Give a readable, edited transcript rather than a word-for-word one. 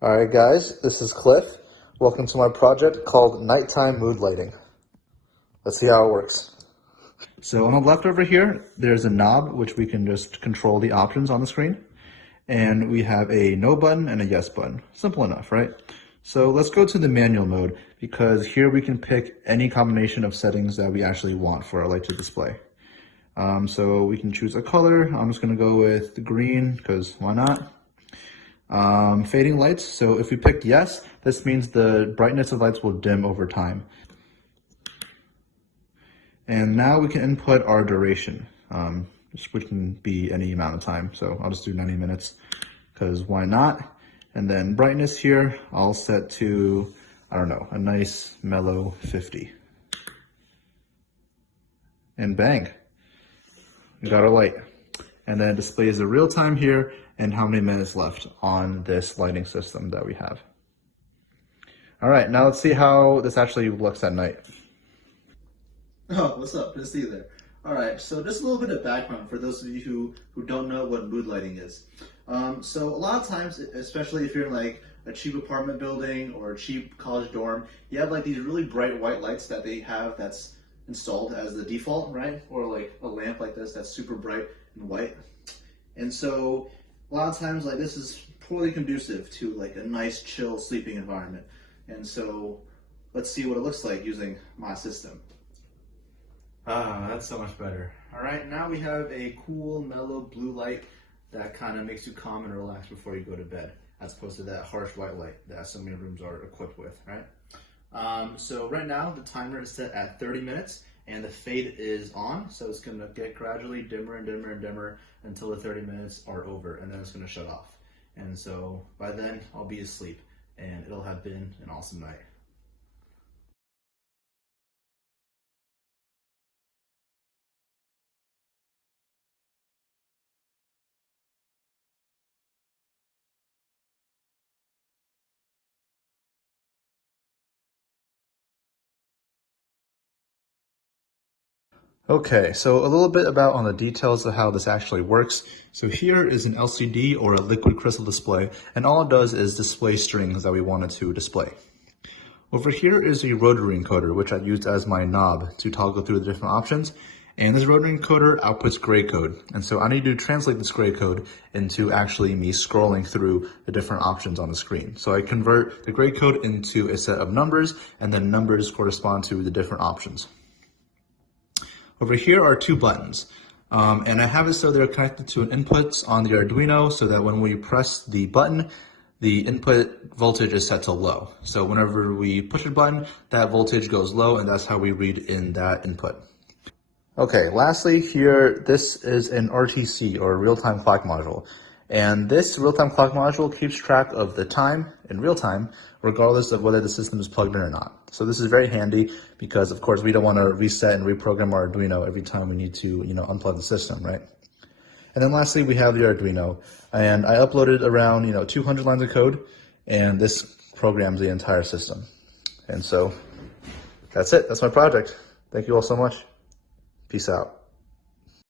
Alright guys, this is Cliff. Welcome to my project called Nighttime Mood Lighting. Let's see how it works. So on the left over here, there's a knob which we can just control the options on the screen. And we have a no button and a yes button. Simple enough, right? So let's go to the manual mode because here we can pick any combination of settings that we actually want for our light to display. So we can choose a color. I'm just gonna go with the green because why not? Fading lights, so if we picked yes, this means the brightness of lights will dim over time. And now we can input our duration, which can be any amount of time. So I'll just do 90 minutes because why not? And then brightness here, I'll set to, I don't know, a nice mellow 50. And bang, we got our light. And then it displays the real time here and how many minutes left on this lighting system that we have. All right, now let's see how this actually looks at night. Oh, what's up? Good to see you there. All right, so just a little bit of background for those of you who don't know what mood lighting is. So a lot of times, especially if you're in like a cheap apartment building or a cheap college dorm, you have like these really bright white lights that they have that's installed as the default, right? Or like a lamp like this that's super bright and white. And so a lot of times like this is poorly conducive to like a nice chill sleeping environment. And so let's see what it looks like using my system. Ah, that's so much better. All right, now we have a cool mellow blue light that kind of makes you calm and relax before you go to bed, as opposed to that harsh white light that so many rooms are equipped with, right? So right now the timer is set at 30 minutes and the fade is on, so it's gonna get gradually dimmer and dimmer and dimmer until the 30 minutes are over, and then it's gonna shut off. And so by then I'll be asleep and it'll have been an awesome night. Okay, so a little bit about on the details of how this actually works. So here is an LCD or a liquid crystal display, and all it does is display strings that we wanted to display. Over here is a rotary encoder, which I used as my knob to toggle through the different options. And this rotary encoder outputs gray code. And so I need to translate this gray code into actually me scrolling through the different options on the screen. So I convert the gray code into a set of numbers, and then numbers correspond to the different options. Over here are two buttons, and I have it so they're connected to an input on the Arduino so that when we press the button, the input voltage is set to low. So whenever we push a button, that voltage goes low, and that's how we read in that input. Okay, lastly here, this is an RTC or real-time clock module. And this real-time clock module keeps track of the time in real time, regardless of whether the system is plugged in or not. So this is very handy because, of course, we don't want to reset and reprogram our Arduino every time we need to, unplug the system, right? And then lastly, we have the Arduino. And I uploaded around, 200 lines of code, and this programs the entire system. And so that's it. That's my project. Thank you all so much. Peace out.